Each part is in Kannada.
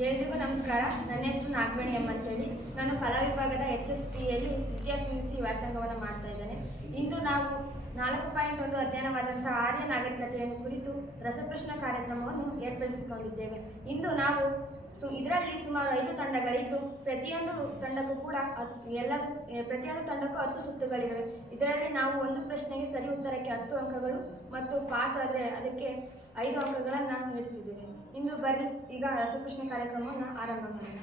ಎಲ್ರಿಗೂ ನಮಸ್ಕಾರ. ನನ್ನ ಹೆಸರು ನಾಗವೇಣಿ ಅಂತೇಳಿ. ನಾನು ಕಲಾ ವಿಭಾಗದ HSPಯಲ್ಲಿ ವಿದ್ಯಾ PUC ವ್ಯಾಸಂಗವನ್ನು ಮಾಡ್ತಾ ಇದ್ದೇನೆ. ಇಂದು ನಾವು 4.1 ಅಧ್ಯಯನವಾದಂಥ ಆರ್ಯ ನಾಗರಿಕತೆಯನ್ನು ಕುರಿತು ರಸಪ್ರಶ್ನೆ ಕಾರ್ಯಕ್ರಮವನ್ನು ಏರ್ಪಡಿಸಿಕೊಂಡಿದ್ದೇವೆ. ಇಂದು ನಾವು ಇದರಲ್ಲಿ ಸುಮಾರು 5 ತಂಡಗಳಿದ್ದು ಪ್ರತಿಯೊಂದು ತಂಡಕ್ಕೂ 10 ಸುತ್ತುಗಳಿವೆ. ಇದರಲ್ಲಿ ನಾವು ಒಂದು ಪ್ರಶ್ನೆಗೆ ಸರಿ ಉತ್ತರಕ್ಕೆ 10 ಅಂಕಗಳು ಮತ್ತು ಪಾಸ್ ಆದರೆ ಅದಕ್ಕೆ 5 ಅಂಕಗಳನ್ನು ನೀಡುತ್ತಿದ್ದೇವೆ. ಇಂದು ಬರ್ರಿ ಈಗ ರಸಪ್ರಶ್ನೆ ಕಾರ್ಯಕ್ರಮವನ್ನು ಆರಂಭ ಮಾಡೋಣ.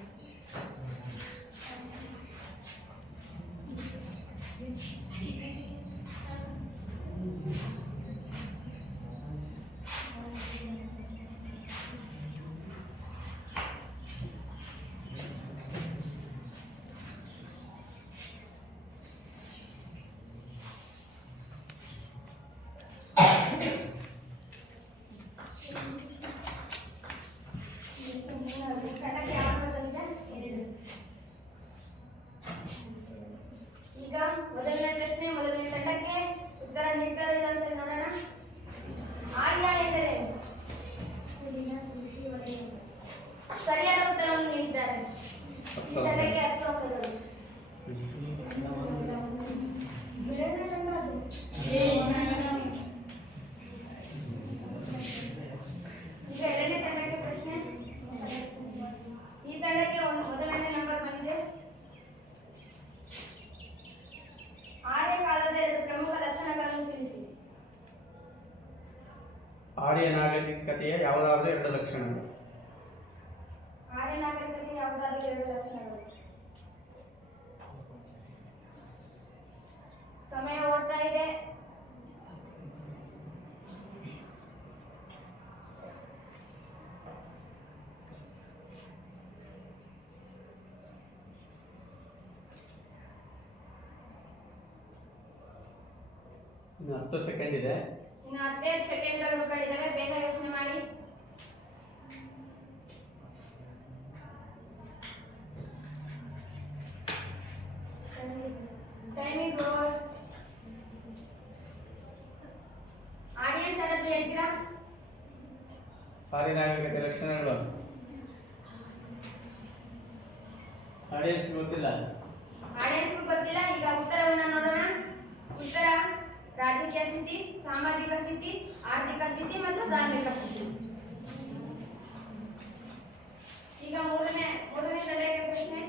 ಈಗ ಮೊದಲನೇ ಪ್ರಶ್ನೆ, ಮೊದಲನೇ ತಂಡಕ್ಕೆ ಉತ್ತರ ನೀಡ್ತಾರೆ ಅಂತ ನೋಡೋಣ. ಆರ್ಯ ಎಂದರೆ ಸರಿಯಾದ ಉತ್ತರವನ್ನು ನೀಡಿದ್ದಾರೆ. ಈ ತಂಡಕ್ಕೆ 10 ಅಂಕಗಳು. ಈಗ ಎರಡನೇ ತಂಡಕ್ಕೆ ಪ್ರಶ್ನೆ. ಈ ತಂಡಕ್ಕೆ ಮೊದಲನೇ ನಂಬರ್ ಬಂದಿದೆ. ಆರ್ಯ ಕಾಲದ 2 ಪ್ರಮುಖ ಲಕ್ಷಣಗಳನ್ನು ತಿಳಿಸಿ. ಆರ್ಯ ನಾಗರಿಕತೆಯ ಯಾವುದಾದರೂ 2 ಲಕ್ಷಣಗಳು. ಆರ್ಯ ನಾಗರಿಕತೆಯ ಯಾವುದಾದರೂ 2 ಲಕ್ಷಣಗಳು. ಸಮಯ ಓಡ್ತಾ ಇದೆ. ಇನ್ನು 10 ಸೆಕೆಂಡ್ ಇದೆ. ಇನ್ನು 15 ಸೆಕೆಂಡ್ಗಳು ಉಳಿದಿವೆ. ಬೇಗ ಯೋಚನೆ ಮಾಡಿ. Time is over. ಆಡಿಯನ್ಸ್ ಯಾರಾದ್ರೂ ಹೇಳ್ತೀರಾ? ಆರ್ಯ ನಾಗರಿಕತೆ ಲಕ್ಷಣಗಳು ಆಡಿಯನ್ಸ್ ಗೊತ್ತಿಲ್ಲ. ಆಡಿಯನ್ಸ್ಗೂ ಗೊತ್ತಿಲ್ಲ. ಈಗ ಉತ್ತರವನ್ನು ನೋಡೋಣ. ಉತ್ತರ ರಾಜಕೀಯ ಸ್ಥಿತಿ, ಸಾಮಾಜಿಕ ಸ್ಥಿತಿ, ಆರ್ಥಿಕ ಸ್ಥಿತಿ ಮತ್ತು ಧಾರ್ಮಿಕ ಸ್ಥಿತಿ. ಈಗ ಮೂರನೇ ತಂಡಕ್ಕೆ ಪ್ರಶ್ನೆ.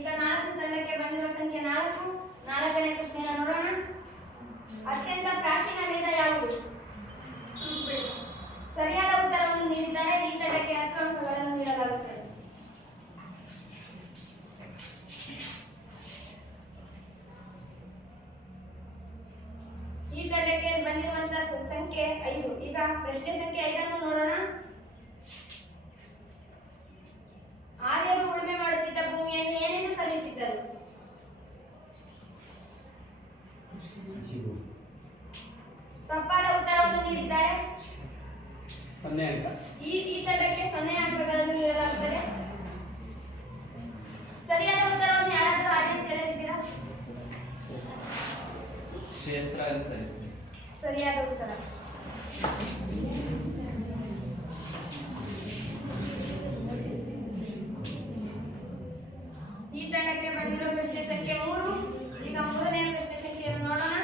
ಈಗ 4 ತಂಡಕ್ಕೆ ಬಂದಿರುವ ಸಂಖ್ಯೆ 4. 4ನೇ ಪ್ರಶ್ನೆಯನ್ನು ನೋಡೋಣ. ಅತ್ಯಂತ ಪ್ರಾಚೀನ ವೇದ ಯಾವುದು? ಸರಿಯಾದ ಉತ್ತರವನ್ನು ನೀಡಿದ್ದಾರೆ. ಈ ತಂಡಕ್ಕೆ 10 ಅಂಕಗಳನ್ನು ನೀಡಲಾಗುತ್ತದೆ. ಈ ತಂಡಕ್ಕೆ ಬಂದಿರುವಂತಹ ಸಂಖ್ಯೆ 5. ಈಗ ಪ್ರಶ್ನೆ ಸಂಖ್ಯೆ 5 ನೋಡೋಣ. ಆರ್ಯರು ಉಳುಮೆ ಮಾಡುತ್ತಿದ್ದ ಭೂಮಿಯನ್ನು ಏನೆಂದು ಕರೆಯುತ್ತಿದ್ದರು? ತಪ್ಪಾದ ಉತ್ತರವನ್ನು ನೀಡಿದ್ದಾರೆ. 0 ಅಂಕ. ಈ ತಂಡಕ್ಕೆ 0 ಅಂಕಗಳನ್ನು ನೀಡಲಾಗುತ್ತದೆ. ಸರಿಯಾದ ಉತ್ತರವನ್ನು ಯಾರಾದರೂ ಆಡಿಯನ್ಸ್ ಹೇಳುತ್ತಿದ್ದೀರಾ? ಕ್ಷೇತ್ರ ಅಂತ. ಸರಿಯಾದ ಉತ್ತರ. ಈ ತಂಡಕ್ಕೆ ಬಂದಿರುವ ಪ್ರಶ್ನೆ ಸಂಖ್ಯೆ 3. ಈಗ 3ನೇ ಪ್ರಶ್ನೆ ಸಂಖ್ಯೆಯನ್ನು ನೋಡೋಣ.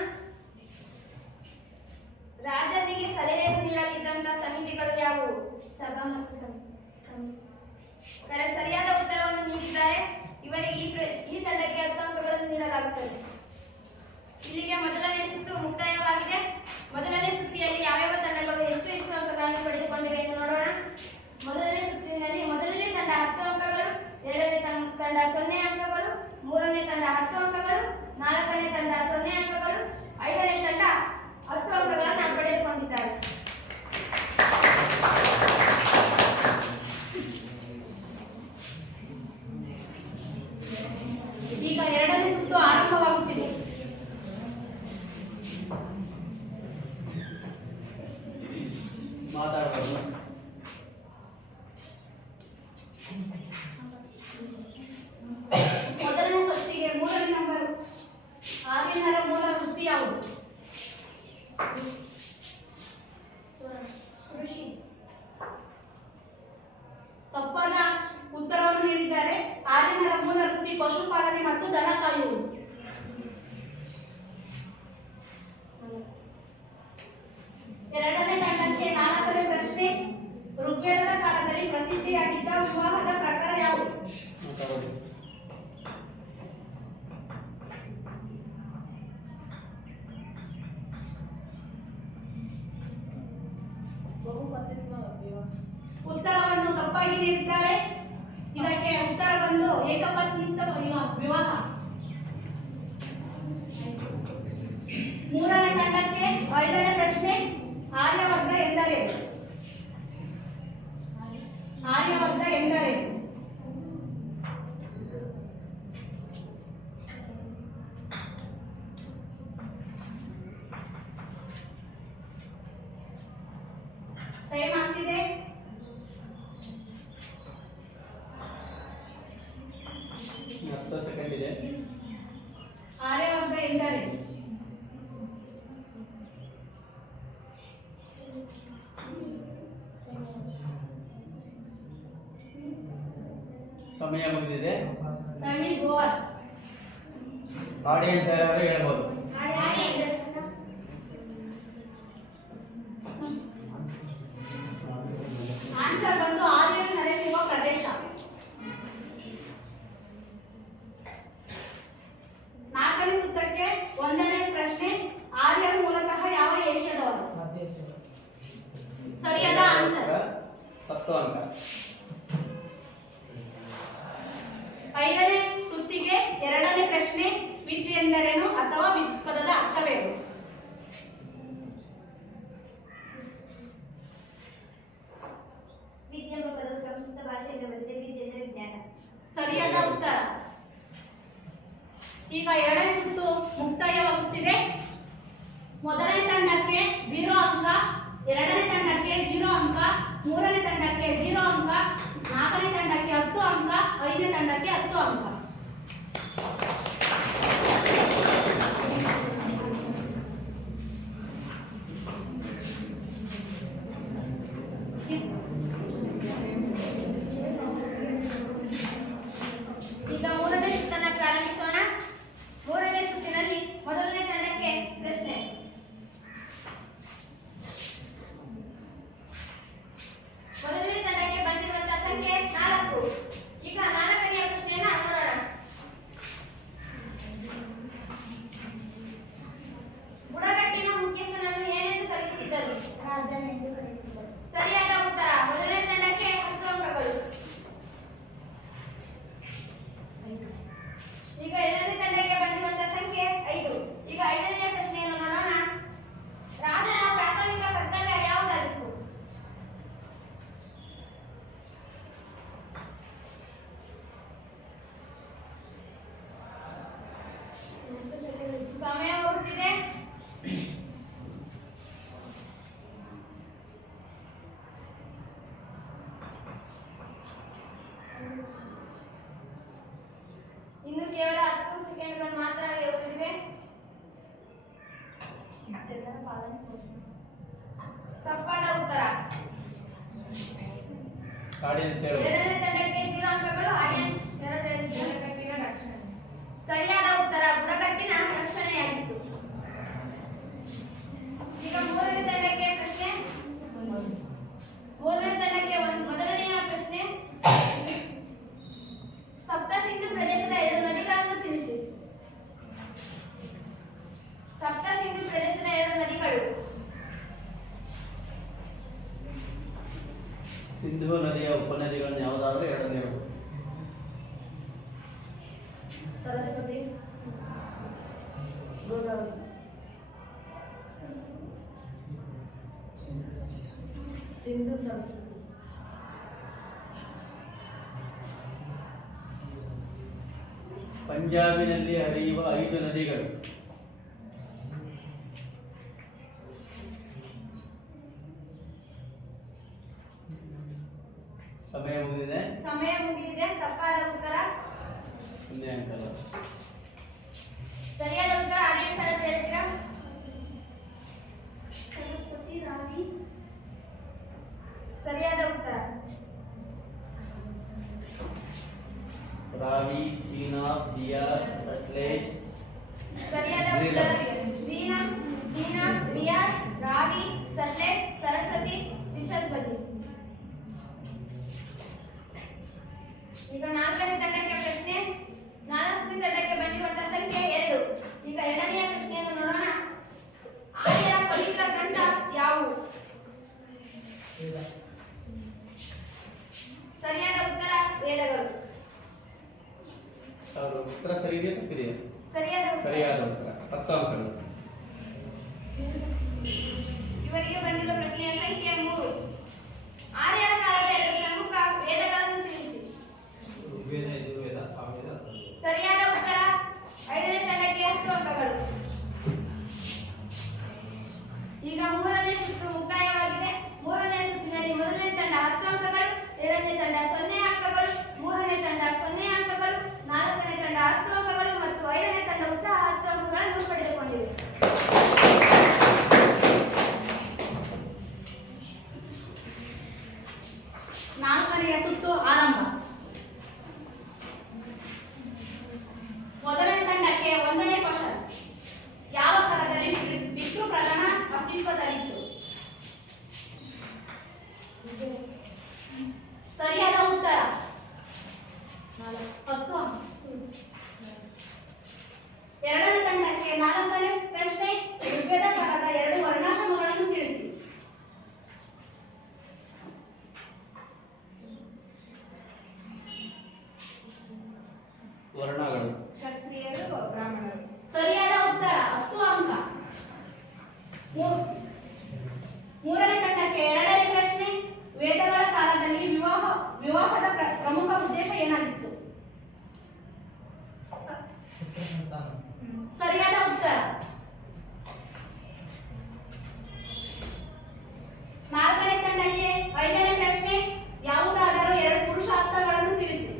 ರಾಜನಿಗೆ ಸಲಹೆಯನ್ನು ನೀಡಲಿದ್ದಂತಹ ಸಮಿತಿಗಳು ಯಾವುವು? ಸಭಾ ಮತ್ತು ಸರಿಯಾದ ಉತ್ತರವನ್ನು ನೀಡಿದ್ದಾರೆ. ಇವರಿಗೆ ಈ ತಂಡಕ್ಕೆ 10 ಅಂಕಗಳನ್ನು ನೀಡಲಾಗುತ್ತದೆ. ಇಲ್ಲಿಗೆ ಮೊದಲನೇ ಸುತ್ತು ಮುಕ್ತಾಯವಾಗಿದೆ. ಮೊದಲನೇ ಸುತ್ತಿಯಲ್ಲಿ ಯಾವ್ಯಾವ ತಂಡಗಳು ಎಷ್ಟು ಅಂಕಗಳನ್ನು ಪಡೆದುಕೊಂಡಿವೆ ಎಂದು ನೋಡೋಣ. ಮೊದಲನೇ ಸುತ್ತಿನಲ್ಲಿ ಮೊದಲನೇ ತಂಡ 10 ಅಂಕಗಳು, ಎರಡನೇ ತಂಡ 0 ಅಂಕಗಳು, ಮೂರನೇ ತಂಡ 10 ಅಂಕಗಳು ಕೃಷಿ. ತಪ್ಪಾದ ಉತ್ತರವನ್ನು ನೀಡಿದ್ದಾರೆ. ಆರ್ಯನರ ಮೂಲ ವೃತ್ತಿ ಪಶುಪಾಲನೆ ಮತ್ತು ದನ ಕಾಯುವುದು. ಎರಡನೇ ತಂಡಕ್ಕೆ ನಾಲ್ಕನೇ ಪ್ರಶ್ನೆ. ಋಗ್ವೇದದ ಕಾಲದಲ್ಲಿ ಪ್ರಸಿದ್ಧಿಯಾಗಿದ್ದ ವಿವಾಹದ ಪ್ರಕಾರ ಯಾವುದು? ತಗೊಳ್ಳಿ. ಉತ್ತರವನ್ನು ತಪ್ಪಾಗಿ ನೀಡಿದ್ದಾರೆ. ಇದಕ್ಕೆ ಉತ್ತರ ಬಂದು ಏಕಪತ್ನಿತ್ವ ವಿವಾಹ. ಮೂರನೇ ತಂಡಕ್ಕೆ ಐದನೇ ಪ್ರಶ್ನೆ. ಆರ್ಯವರ್ಗ ಎಂದರೇನು? ಆರ್ಯವರ್ಗ ಎಂದರೇನು? ಟೈಮ್ ಆಗ್ತಿದೆ. ಇನ್ನು 10 ಸೆಕೆಂಡ್ ಇದೆ. ಆರ್ಯವರ್ಗ ಎಂದರೇನು? ಸಮಯ ಮುಗಿದಿದೆ. Time is over. ಆಡಿಯನ್ಸ್ ಯಾರಾದರೂ ಹೇಳ್ಬೋದು. ಆನ್ಸರ್ ಬಂದು ಆರ್ಯರು ನೆಲೆಸಿರುವ ಪ್ರದೇಶ. ನಾಲ್ಕನೇ ಸೂತ್ರಕ್ಕೆ ಒಂದನೇ ಪ್ರಶ್ನೆ. ಆರ್ಯರು ಮೂಲತಃ ಯಾವ ಏಷ್ಯಾದವರು? ಸರಿಯಾದ ಆನ್ಸರ್. 10 ಅಂಕ. ಐದನೇ ಸುತ್ತಿಗೆ ಎರಡನೇ ಪ್ರಶ್ನೆ. ವಿತ್ ಎಂದರೇನು ಅಥವಾ ವಿತ್ ಪದದ ಅರ್ಥವೇನು? ವಿದ್ಯೆ ಎಂಬ ಪದವು ಸಂಸ್ಕೃತ ಭಾಷೆಯಿಂದ ಬಂದಿದೆ. ವಿದ್ಯೆ ಎಂದರೆ ವಿಜ್ಞಾನ. ಸರಿಯಾದ ಉತ್ತರ. ಈಗ ಎರಡನೇ ಸುತ್ತು ಮುಕ್ತಾಯವಾಗುತ್ತಿದೆ. ಮೊದಲನೇ ತಂಡಕ್ಕೆ 0 ಅಂಕ, ಎರಡನೇ ತಂಡಕ್ಕೆ 0 ಅಂಕ, ಮೂರನೇ ತಂಡಕ್ಕೆ 0 ಅಂಕ, ನಾಲ್ಕನೇ ತಂಡಕ್ಕೆ 10 ಅಂಕ, ಐದನೇ ತಂಡಕ್ಕೆ 10 ಅಂಕ. ಈಗ ಮೂರನೇ ಸುತ್ತನ್ನ ಪ್ರಾರಂಭಿಸೋಣ. ಮೂರನೇ ಸುತ್ತಿನಲ್ಲಿ ಮೊದಲನೇ ತಂಡಕ್ಕೆ ಪ್ರಶ್ನೆ. ಮೊದಲನೇ ತಂಡಕ್ಕೆ ಬಂದಿರುವಂತಹ ಸಂಖ್ಯೆ 4. ಈಗ 4ನೇ ಪ್ರಶ್ನೆಯನ್ನ ನೋಡೋಣ. ಬುಡಕಟ್ಟಿನ ಮುಖ್ಯಸ್ಥನನ್ನು ಏನೆಂದು ಕರೆಯುತ್ತಿದ್ದರು? ರಾಜನೆಂದು ಕರೆಯುತ್ತಿದ್ದರು. ಸರಿಯಾದ ಉತ್ತರ. ಮೊದಲನೇ ತಂಡಕ್ಕೆ 10 ಅಂಕಗಳು. ಈಗ ಎರಡನೇ ತಂಡಕ್ಕೆ ಬಂದಿರುವಂತಹ ಸಂಖ್ಯೆ 5. ಈಗ 5ನೇ ಪ್ರಶ್ನೆಯನ್ನು ನೋಡೋಣ. ರಾಜನ ಪ್ರಾಥಮಿಕ ಕರ್ತವ್ಯ ಯಾವುದಾಗಿತ್ತು? ಸಮಯ ಹೋಗುತ್ತಿದೆ. ಇನ್ನು ಕೇವಲ 10 ಸೆಕೆಂಡ್ಗಳು ಮಾತ್ರ ಉಳಿದಿವೆ. ತಪ್ಪಾದ ಉತ್ತರ. ಆಡಿಯನ್ಸ್ ಹೇಳ್ಬೋದು. ಎರಡನೇ ತಂಡಕ್ಕೆ 0 ಅಂಕಗಳು. ಆಡಿಯನ್ಸ್ ಬುಡಕಟ್ಟಿನ ರಕ್ಷಣೆ. ಸರಿಯಾದ ಉತ್ತರ ಬುಡಕಟ್ಟಿನ ರಕ್ಷಣೆಯಾಗಿತ್ತು. ಈಗ ಮೂರನೇ ತಂಡಕ್ಕೆ ಪ್ರಶ್ನೆ. ಮೂರನೇ ತಂಡಕ್ಕೆ ಮೊದಲನೆಯ ಪ್ರಶ್ನೆ. ಸಪ್ತ ಸಿಂಧು ಪ್ರದೇಶದ 2 ನದಿಗಳನ್ನು ತಿಳಿಸಿ. ಸಪ್ತ ಸಿಂಧು ಪ್ರದೇಶದ 2 ನದಿಗಳು. ಸಿಂಧು ನದಿಯ ಉಪನದಿಗಳನ್ನು ಯಾವುದಾದ್ರೂ 2 ಹೇಳ್ಬೋದು. ಸರಸ್ವತಿ, ಗೋದಾವರಿ. ಸಿಂಧು, ಸರಸ್ವತಿ. ಪಂಜಾಬಿನಲ್ಲಿ ಹರಿಯುವ 5 ನದಿಗಳು. ಸಮಯ ಮುಗಿದಿದೆ. ಸಮಯ ಮುಗಿದಿದೆ. ತಪ್ಪಾದ ಉತ್ತರ. 0 ಅಂಕಗಳು. ಸರಿಯಾದ ಉತ್ತರ ಆಡಿಯನ್ಸ್ ಯಾರಾದ್ರು ಹೇಳ್ತೀರಾ? ತಂಡ 0 ಅಂಕಗಳು, ಮೂರನೇ ತಂಡ 0 ಅಂಕಗಳು, ನಾಲ್ಕನೇ ತಂಡ 10 ಅಂಕಗಳು ಮತ್ತು ಐದನೇ ತಂಡವು ಸಹ 10 ಅಂಕಗಳನ್ನು ಪಡೆದುಕೊಂಡಿದೆ. ನಾಲ್ಕನೆಯ ಸುತ್ತು ಆರಂಭ. ಮೊದಲನೇ ತಂಡಕ್ಕೆ 1ನೇ ಕ್ವಶನ್. ಯಾವ ಕಾಲದಲ್ಲಿ ಪಿತೃ ಪ್ರಧಾನ ಅಸ್ತಿತ್ವದಲ್ಲಿತ್ತು? ಸರಿಯಾದ ಉತ್ತರ 10 ಅಂಕ. ಎರಡನೇ ತಂಡಕ್ಕೆ 4ನೇ ಪ್ರಶ್ನೆ. ಋಗ್ವೇದ ಕಾಲದ 2 ವರ್ಣಾಶ್ರಮಗಳನ್ನು ತಿಳಿಸಿ. ವರ್ಣಗಳು ಕ್ಷತ್ರಿಯರು, ಬ್ರಾಹ್ಮಣರು. ಸರಿಯಾದ ಉತ್ತರ 10 ಅಂಕ. ಮೂರನೇ ತಂಡಕ್ಕೆ 2ನೇ ಪ್ರಶ್ನೆ. ವೇದಗಳ ಕಾಲದಲ್ಲಿ ವಿವಾಹದ ಪ್ರಮುಖ ಉದ್ದೇಶ ಏನಾಗಿತ್ತು? ಸರಿಯಾದ ಉತ್ತರ. ನಾಲ್ಕನೇ ತಂಡಕ್ಕೆ 5ನೇ ಪ್ರಶ್ನೆ. ಯಾವುದಾದರೂ 2 ಪುರುಷಾರ್ಥಗಳನ್ನು ತಿಳಿಸಿ.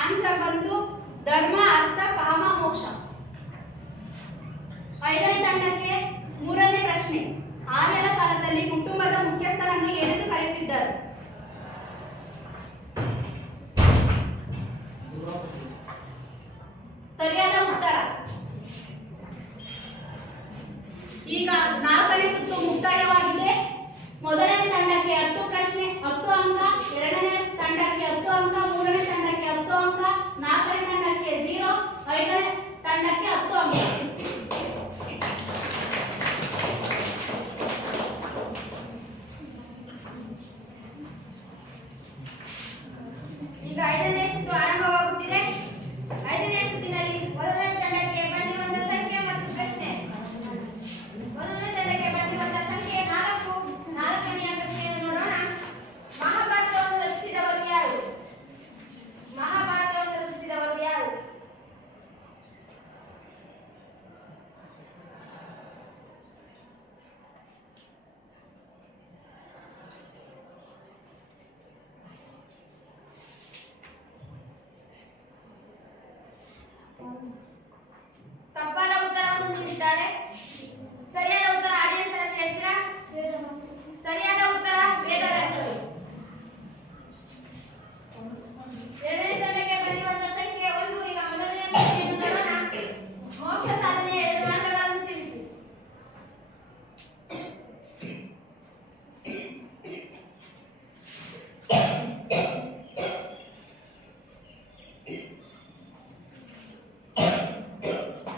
ಆನ್ಸರ್ ಬಂದು ಧರ್ಮ, ಅರ್ಥ, ಕಾಮ, ಮೋಕ್ಷ. 5ನೇ ತಂಡಕ್ಕೆ 3ನೇ ಪ್ರಶ್ನೆ. ಆರ್ಯರ ಕಾಲದಲ್ಲಿ ಕುಟುಂಬದ ಮುಖ್ಯಸ್ಥರನ್ನು ಏನೆಂದು ಕರೆಯುತ್ತಿದ್ದರು? ಸರಿಯಾದ ಉತ್ತರ. ಈಗ 4ನೇ ಸುತ್ತು ಮುಕ್ತಾಯವಾಗಿದೆ. ಮೊದಲನೇ ತಂಡಕ್ಕೆ 10 ಪ್ರಶ್ನೆ 10 ಅಂಕ, ಎರಡನೇ ತಂಡಕ್ಕೆ 10 ಅಂಕ, ಮೂರನೇ ತಂಡಕ್ಕೆ 10 ಅಂಕ, ನಾಲ್ಕನೇ ತಂಡಕ್ಕೆ 0, ಐದನೇ ತಂಡಕ್ಕೆ 10 ಅಂಕ. ಈಗ 5ನೇ ಸುತ್ತು ಆರಂಭವಾಗುತ್ತಿದೆ. 5ನೇ ಸುತ್ತಿನಲ್ಲಿ ಮೊದಲನೇ ತಂಡಕ್ಕೆ ಬಂದಿರುವಂತಹ ಸಂಖ್ಯೆ ಮತ್ತು ಪ್ರಶ್ನೆ. ಮೊದಲನೇ ತಂಡಕ್ಕೆ ಬಂದಿರುವಂತಹ ಸಂಖ್ಯೆ 4. 4ನೆಯ ಪ್ರಶ್ನೆಯನ್ನು ನೋಡೋಣ. ಮಹಾಭಾರತವನ್ನು ರಚಿಸಿದವರು ಯಾರು? ಮಹಾಭಾರತವನ್ನು ರಚಿಸಿದವರು ಯಾರು? ತಪ್ಪಾದ ಉತ್ತರವನ್ನು ನೀಡಿದ್ದಾರೆ. ಸರಿಯಾದ ಉತ್ತರ ಆಡಿಯನ್ಸ್ ಅಂತ ಹೇಳ್ತೀರಾ? ಸರಿಯಾದ ಉತ್ತರ ವೇದವ್ಯಾಸರು. ಎರಡನೇ ತಂಡಕ್ಕೆ ಬಂದಿರುವಂತಹ ಸಂಖ್ಯೆ 1. ಈಗ ಮೊದಲನೇ ಪ್ರಶ್ನೆಯನ್ನು ನೋಡೋಣ. ಮೋಕ್ಷ ಸಾಧನೆಯ 2 ಮಾರ್ಗಗಳನ್ನು ತಿಳಿಸಿ.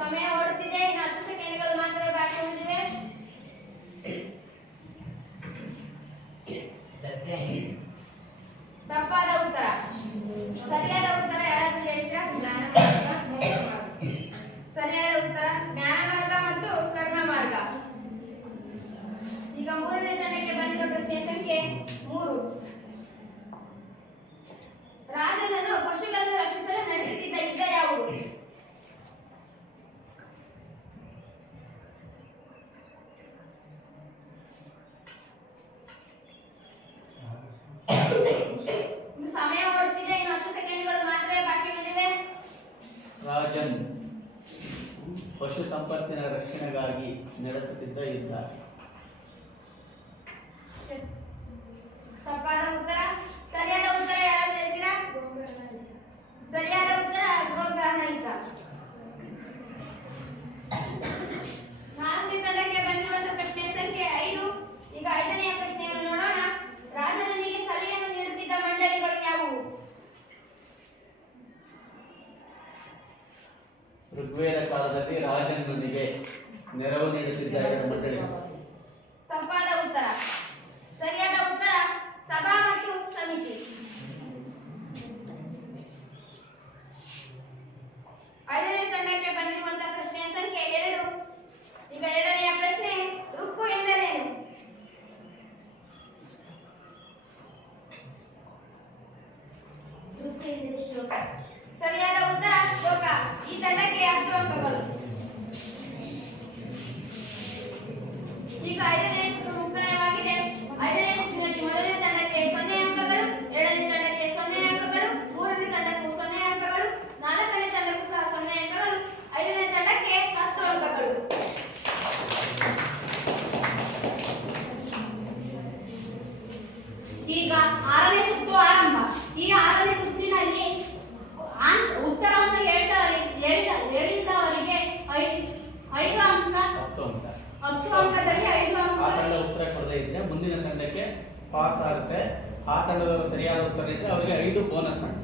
ಸಮಯ ಓಡುತ್ತಿದೆ. ಇನ್ನು 10 ಸೆಕೆಂಡ್ಗಳು ಮಾತ್ರ ಬಾಕಿ ಉಳಿದಿವೆ. ತಪ್ಪಾದ ಉತ್ತರ. ಸರಿಯಾದ ಉತ್ತರ ಯಾರಾದ್ರೂ ಹೇಳ್ತೀರಾ? ಸರಿಯಾದ ಉತ್ತರ ಜ್ಞಾನ ಮಾರ್ಗ ಮತ್ತು ಕರ್ಮ ಮಾರ್ಗ. ಈಗ 3ನೇ ತಂಡಕ್ಕೆ ಬಂದಿರುವ ಪ್ರಶ್ನೆಯ ಸಂಖ್ಯೆ 3. ರಾಜನನ್ನು ಪಶುಗಳನ್ನು ರಕ್ಷಿಸಲು ನಡೆಸುತ್ತಿದ್ದ ಯುದ್ಧ ಯಾವುದು? ಇನ್ನು ಸಮಯ ಓಡುತ್ತಿದೆ. ಇನ್ನು 10 ಸೆಕೆಂಡ್ಗಳು ಮಾತ್ರ ಬಾಕಿ ಉಳಿದಿವೆ. ರಾಜನ್ ಪಶು ಸಂಪತ್ತಿನ ರಕ್ಷಣೆಗಾಗಿ ನಡೆಸುತ್ತಿದ್ದ ಯುದ್ಧ. ತಪ್ಪಾದ ಉತ್ತರ. ಸರಿಯಾದ ಉತ್ತರ ಯಾರಾದ್ರೂ ಹೇಳ್ತೀರಾ? ಸರಿಯಾದ ಉತ್ತರ ಗೋಗ್ರಹಣ ಯುದ್ಧ. 4ನೇ ತಂಡಕ್ಕೆ ಬಂದಿರುವಂತಹ ಪ್ರಶ್ನೆಯ ಸಂಖ್ಯೆ 5. ಈಗ 5ನೆಯ ಪ್ರಶ್ನೆಯನ್ನು ನೋಡೋಣ. ರಾಜನಿಗೆ ಸಲಹೆಯನ್ನು ನೀಡುತ್ತಿದ್ದ ಮಂಡಳಿಗಳು ಯಾವುವು? ಋಗ್ವೇದ ಕಾಲದಲ್ಲಿ ರಾಜನೊಂದಿಗೆ ನೆರವು ನೀಡುತ್ತಿದ್ದ 2 ಮಂಡಳಿಗಳು. ತಪ್ಪಾದ ಉತ್ತರ. ಸರಿಯಾದ ಉತ್ತರ ಸಭಾ ಮತ್ತು ಸಮಿತಿ. ಈಗ 5ನೇ ಸುತ್ತು ಮುಕ್ತಾಯವಾಗಿದೆ. 5ನೇ ಸುತ್ತಿನಲ್ಲಿ ಮೊದಲನೇ ತಂಡಕ್ಕೆ 0 ಅಂಕಗಳು, 2ನೇ ತಂಡಕ್ಕೆ 0 ಅಂಕಗಳು, 3ನೇ ತಂಡಕ್ಕೂ 0 ಅಂಕಗಳು, 4ನೇ ತಂಡಕ್ಕೂ ಸಹ 0 ಅಂಕಗಳು, 5ನೇ ತಂಡಕ್ಕೆ 10 ಅಂಕಗಳು. ಈಗ 6ನೇ ಸುತ್ತು ಆರಂಭ. ಈ 6ನೇ ಸುತ್ತಿನಲ್ಲಿ ಉತ್ತರವನ್ನು ಹೇಳಿದವರಿಗೆ 5 ಅಂಕ, 10 ಅಂಕದಲ್ಲಿ 5 ಆ ಅಂಕ. ತಂಡ ಉತ್ತರ ಕೊಡದೇ ಇದ್ರೆ ಮುಂದಿನ ತಂಡಕ್ಕೆ ಪಾಸ್ ಆಗುತ್ತೆ. ಆ ತಂಡದವರು ಸರಿಯಾದ ಉತ್ತರ ಇದ್ರೆ ಅವರಿಗೆ 5 ಬೋನಸ್ ಅಂಕ.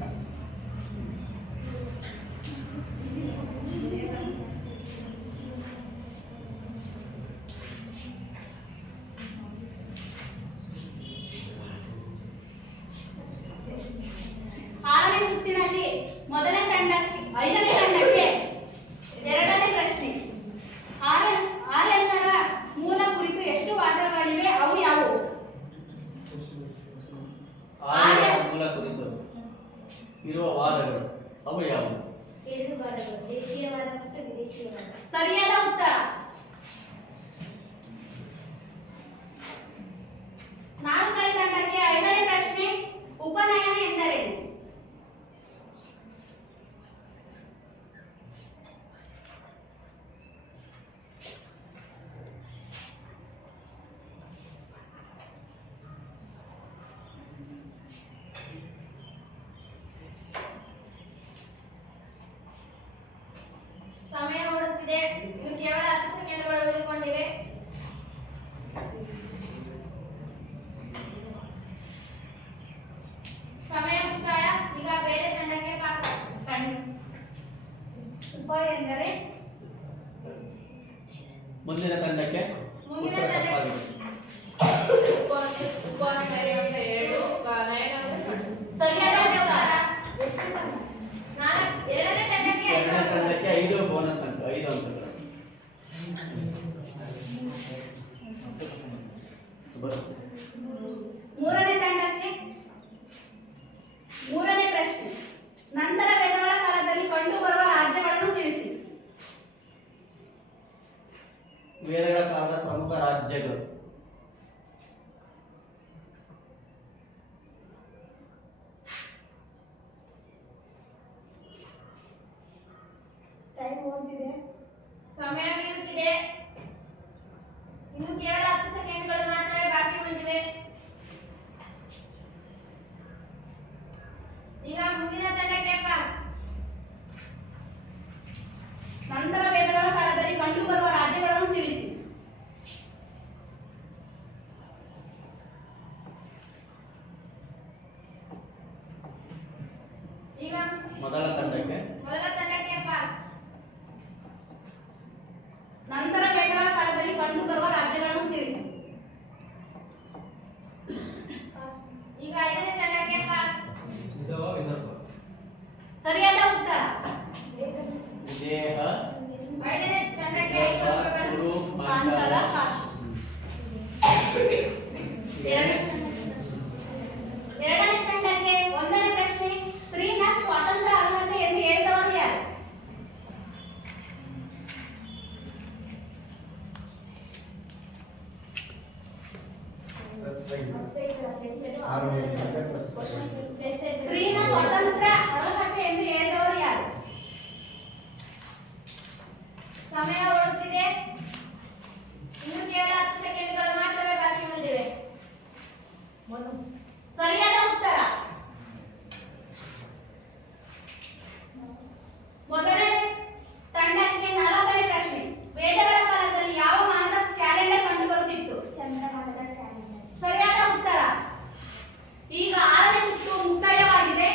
ಆರನೇ ಸುತ್ತಿನಲ್ಲಿ ಮೊದಲನೇ ತಂಡಕ್ಕೆ 5ನೇ ತಂಡಕ್ಕೆ 2ನೇ ಪ್ರಶ್ನೆ. ಆರ್ಯನ್ನರ ಮೂಲ ಕುರಿತು ಎಷ್ಟು ವಾದಗಳಿವೆ? ಅವು ಯಾವುವು? ಆರ್ಯರ ಮೂಲ ಕುರಿತು ಇರುವ ವಾದಗಳು ಅವು ಯಾವುವು? ದೇಶೀಯವಾದ ಮತ್ತು ವಿದೇಶೀಯವಾದ. ಸರಿಯಾದ ಉತ್ತರ. 4ನೇ ತಂಡಕ್ಕೆ 5ನೇ ಪ್ರಶ್ನೆ. ಉಪನಯನ ಎಂದರೇನು? ಸಮಯ ಓಡುತ್ತಿದೆ. ಇನ್ನು ಕೇವಲ 10 ಸೆಕೆಂಡುಗಳು ಉಳಿದುಕೊಂಡಿವೆ. ಸಮಯ ಮುಕ್ತಾಯ. ಈಗ ಬೇರೆ ತಂಡಕ್ಕೆ ಪಾಸ್. ಉಪ ಎಂದರೆ ಮುಂದಿನ ತಂಡಕ್ಕೆ ಮುಂದಿನ ಉತ್ತರ ತಂಡಕ್ಕೆ ತಪ್ಪಾಗಿದೆ. ಸರಿಯಾದ ಉತ್ತರ. 2ನೇ ತಂಡಕ್ಕೆ 5 ಎರಡನೇ ಅಂಕಗಳು. ತಂಡಕ್ಕೆ 5 ಬೋನಸ್ ಅಂಕ, 5 ಅಂಕಗಳು. ಬರುತ್ತೆ. 3ನೇ ತಂಡಕ್ಕೆ 3ನೇ ಪ್ರಶ್ನೆ. ನಂತರ ವೇದಗಳ ಕಾಲದಲ್ಲಿ ಕಂಡುಬರುವ ರಾಜ್ಯಗಳನ್ನು ತಿಳಿಸಿ. ವೇದಗಳ ಕಾಲದ ಪ್ರಮುಖ ರಾಜ್ಯಗಳು ಸಮಯ ಮೀರುತ್ತಿದೆ. ಇನ್ನು ಕೇವಲ 10 ಸೆಕೆಂಡುಗಳು ಮಾತ್ರವೇ ಬಾಕಿ ಉಳಿದಿವೆ. ಈಗ ಮುಂದಿನ ತಂಡಕ್ಕೆ ಪಾಸ್. ನಂತರ ವೇದಗಳ ಕಾಲದಲ್ಲಿ ಕಂಡುಬರುವ ರಾಜ್ಯಗಳನ್ನು ತಿಳಿಸಿ. ಈಗ ಮೊದಲ ತಂಡಕ್ಕೆ ಪಾಸ್. ನಂತರ ವೇದಗಳ ಕಾಲದಲ್ಲಿ ಕಂಡುಬರುವ ರಾಜ್ಯಗಳನ್ನು ತಿಳಿಸಿ. ಈಗ 5ನೇ ತಂಡಕ್ಕೆ ಪಾಸ್. ಸರಿಯಾದ ಉತ್ತರ. ವಿದೇಹ, 5ನೇ ತಂಡಕ್ಕೆ 5 ಅಂಕಗಳು. ಕುರು, ಪಾಂಚಾಲ, ಕಾಶಿ. ಎರಡನೇ ತಂಡಕ್ಕೆ 1ನೇ ಪ್ರಶ್ನೆ. ಸ್ತ್ರೀನ ಸ್ವಾತಂತ್ರ್ಯ ಅರ್ಹತೆ ಎಂದು ಹೇಳಿದವರು ಯಾರು? ಸ್ತ್ರೀನ ಸ್ವಾತಂತ್ರ್ಯ ಅರ್ಹತೆ ಎಂದು ಹೇಳಿದವರು ಯಾರು? ಸಮಯ ಓಡುತ್ತಿದೆ. ಇನ್ನು ಕೇವಲ 10 ಸೆಕೆಂಡುಗಳು ಮಾತ್ರವೇ ಬಾಕಿ ಉಳಿದಿವೆ. ಸರಿಯಾದ ಉತ್ತರ. ಮೊದಲನೇ ತಂಡಕ್ಕೆ 4ನೇ ಪ್ರಶ್ನೆ. ವೇದಗಳ ಕಾಲದಲ್ಲಿ ಯಾವ ಮಾನದ ಕ್ಯಾಲೆಂಡರ್ ಕಂಡುಬರುತ್ತಿತ್ತು? ಚಂದ್ರಮಾನದ ಕ್ಯಾಲೆಂಡರ್. ಸರಿಯಾದ ಉತ್ತರ. ಈಗ 6ನೇ ಸುತ್ತು ಮುಕ್ತಾಯವಾಗಿದೆ.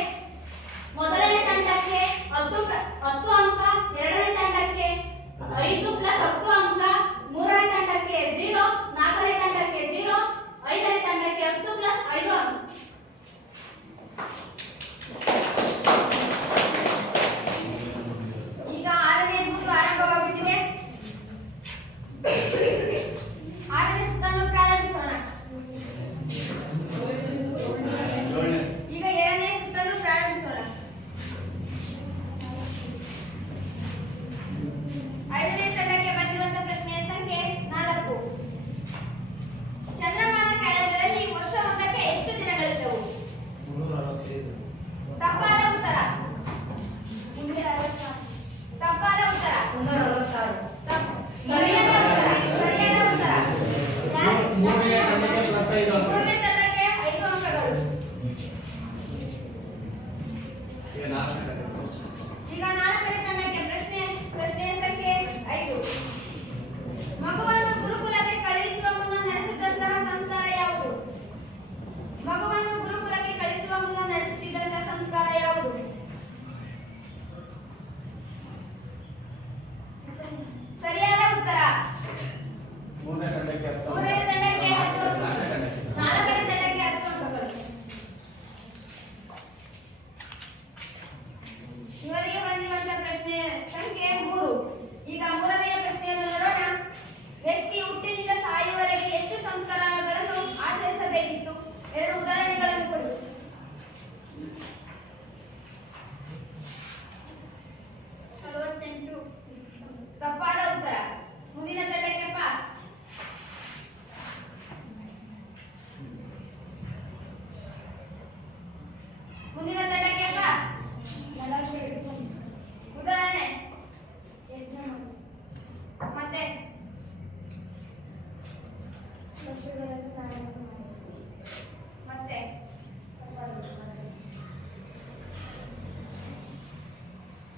ಮತ್ತೆ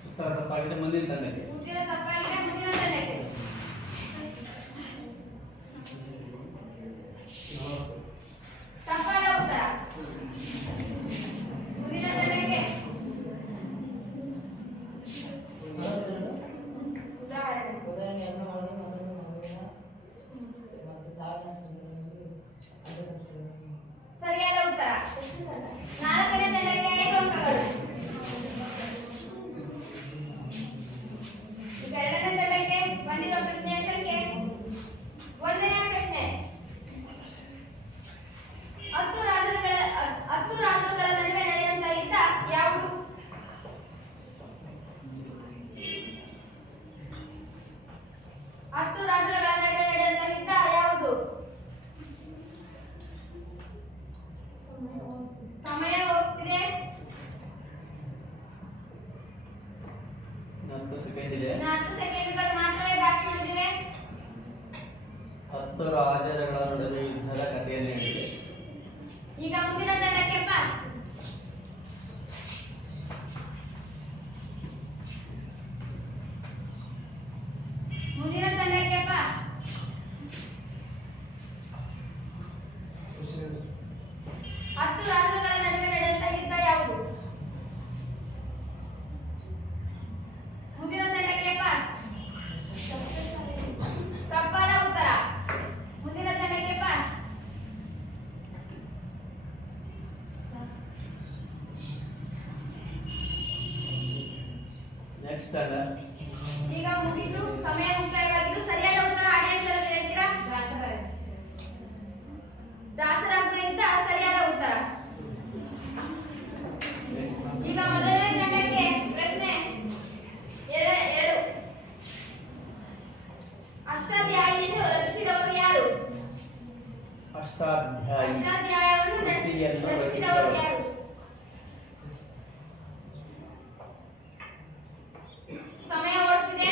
ಉತ್ತರ ತಪ್ಪಾಗಿದೆ, ಮುಂದಿನ ತಂಡಕ್ಕೆ. ಉತ್ತರ ತಪ್ಪಾಗಿದೆ, ಮುಂದಿನ ತಂಡಕ್ಕೆ. ತಪ್ಪಾದ ಉತ್ತರ. ಮುಂದಿನ ತಂಡಕ್ಕೆ. ಉದಾಹರಣೆ. ಸರಿಯಾದ ಉತ್ತರ. ನಾಲ್ಕನೇ ತಂಡಕ್ಕೆ 5 ಅಂಕಗಳು. ಈಗ ಎರಡನೇ ತಂಡಕ್ಕೆ ಬಂದಿರೋ ಪ್ರಶ್ನೆಯ ಸಂಖ್ಯೆ 1ನೇ ಪ್ರಶ್ನೆ. 10 ರಾಷ್ಟ್ರಗಳ ನಡುವೆ ನಡೆಯುವಂತಹ ಯುದ್ಧ ಯಾವುದು? ಹತ್ತು ರಾಷ್ಟ್ರಗಳ ನಡುವೆ ನಡೆಯುವಂತಹ ಯುದ್ಧ ಯಾವುದು? ಸಮಯ ಹೋಗ್ತಿದೆ. 4 ಸೆಕೆಂಡ್ ಇದೆ. 4 ಸೆಕೆಂಡ್ಗಳು ಮಾತ್ರವೇ ಬಾಕಿ ಉಳಿದಿವೆ. 10 ರಾಜರುಗಳ ನಡುವೆ ಯುದ್ಧದ ಕಥೆಯನ್ನು ಹೇಳಿದೆ. ಈಗ ಮುಂದಿನ ತಂಡಕ್ಕೆ ಪಾಸ್. ಮುಂದಿನ ತಂಡಕ್ಕೆ ಪಾಸ್. 10 ರಾಷ್ಟ್ರಗಳ ನಡುವೆ ನಡೆಯುವಂತಹ ಯುದ್ಧ ಯಾವುದು? ಮುಂದಿನ ತಂಡಕ್ಕೆ ಪಾಸ್. ತಪ್ಪಾದ ಉತ್ತರ. ಮುಂದಿನ ತಂಡಕ್ಕೆ ಪಾಸ್. ನೆಕ್ಸ್ಟ್ ತಂಡ. ಈಗ ಮುಗಿದು ಸಮಯ ಮುಕ್ತಾಯವಾಗಿದ್ದು ಸರಿಯಾದ ಉತ್ತರ ಆಡಿಯನ್ಸ್ ಅಲ್ಲಿ ಹೇಳ್ತೀರಾ? ದಾಸರಾಜ್ಞ ಯುದ್ಧ ಸರಿಯಾದ ಉತ್ತರ. ಈಗ ಮೊದಲನೇ ತಂಡಕ್ಕೆ ಪ್ರಶ್ನೆ 2. ಅಷ್ಟಾಧ್ಯಾಯಿಯನ್ನು ರಚಿಸಿದವರು ಯಾರು? ಅಷ್ಟಾಧ್ಯಾಯವನ್ನು ರಚಿಸಿದವರು ಯಾರು? ಸಮಯ ಓಡ್ತಿದೆ.